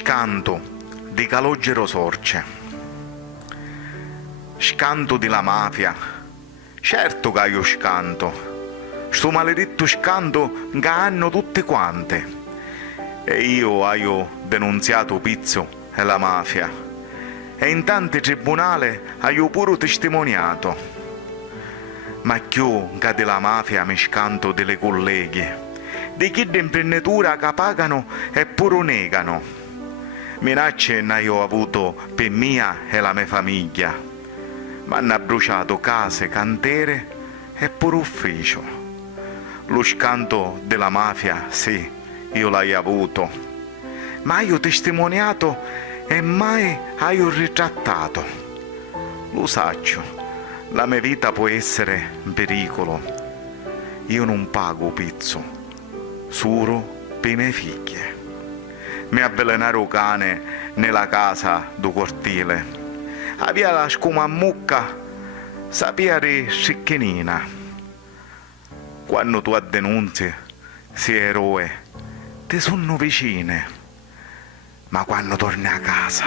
Scanto di Calogero Sorce. Scanto della mafia, certo che io scanto, sto maledetto scanto che hanno tutte quante. E io ho denunziato Pizzo e la mafia, e in tanti tribunali ho pure testimoniato. Ma più che della mafia mi scanto delle colleghe, di chi d'imprenditura che pagano e pure negano. Minacce ne ho avuto per mia e la mia famiglia, ma hanno bruciato case, cantere e pure ufficio. Lo scanto della mafia, sì, io l'ho avuto, ma io testimoniato e mai ho ritrattato. Lo saccio, la mia vita può essere in pericolo. Io non pago pizzo, solo per le mie figlie. Mi avvelenaro cane nella casa do cortile. Aveva la scuma a mucca, sapeva di scicchinina. Quando tu denunzi, sei eroe, ti sono vicine. Ma quando torni a casa,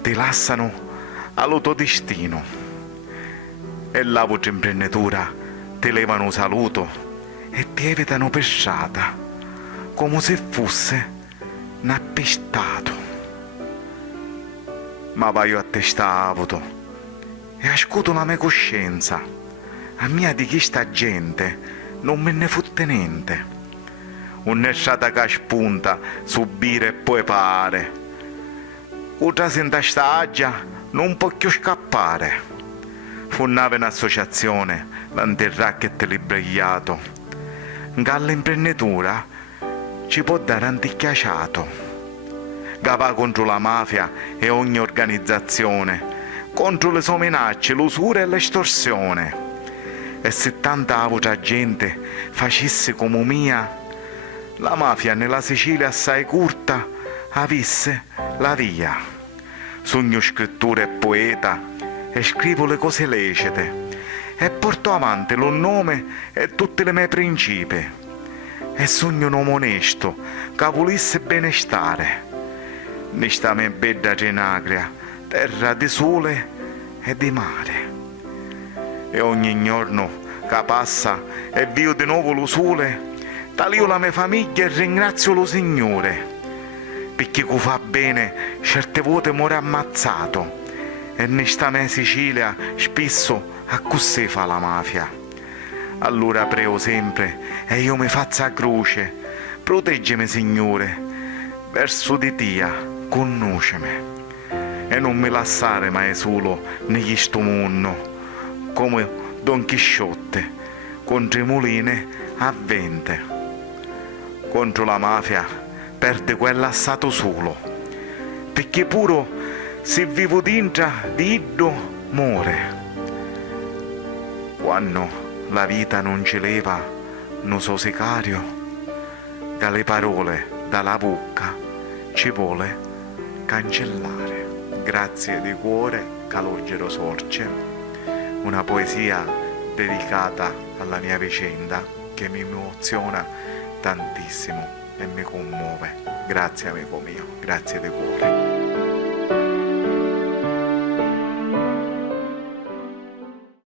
ti lasciano al tuo destino. E la vostra imprenditura ti levano un saluto e ti evitano pesciata, come se fosse un appestato. Ma vai a testa avuto e ascolto la mia coscienza, a mia di chi sta gente non me ne fotte niente. Un'esciata che spunta, subire e poi pare. Utra senta sta agia non può più scappare. Fondava un'associazione, l'antirracket libregliato, che all'imprenditura ci può dare anticchiaciato. Che va contro la mafia e ogni organizzazione, contro le sue minacce, l'usura e l'estorsione. E se tanta altra gente facesse come mia, la mafia nella Sicilia assai curta avesse la via. Sogno scrittore e poeta e scrivo le cose lecite e porto avanti lo nome e tutte le mie principi. E sogno un uomo onesto che volesse benestare nesta mia bella Cenagria, terra di sole e di mare. E ogni giorno che passa e vedo di nuovo lo sole, talio la mia famiglia e ringrazio lo Signore, perché che fa bene certe volte muore ammazzato, e nesta mia Sicilia spesso a così fa la mafia. Allora prego sempre e io mi faccio a croce, proteggimi Signore, verso di Tia, conoscimi, e non mi lasciare mai solo negli sto mondo, come Don Chisciotte, contro i mulini a vente. Contro la mafia perde quella stato solo, perché puro se vivo dentro di iddo muore. Quando la vita non ci leva non so sicario, dalle parole dalla bocca ci vuole cancellare. Grazie di cuore, Calogero Sorce, una poesia dedicata alla mia vicenda che mi emoziona tantissimo e mi commuove. Grazie amico mio, grazie di cuore.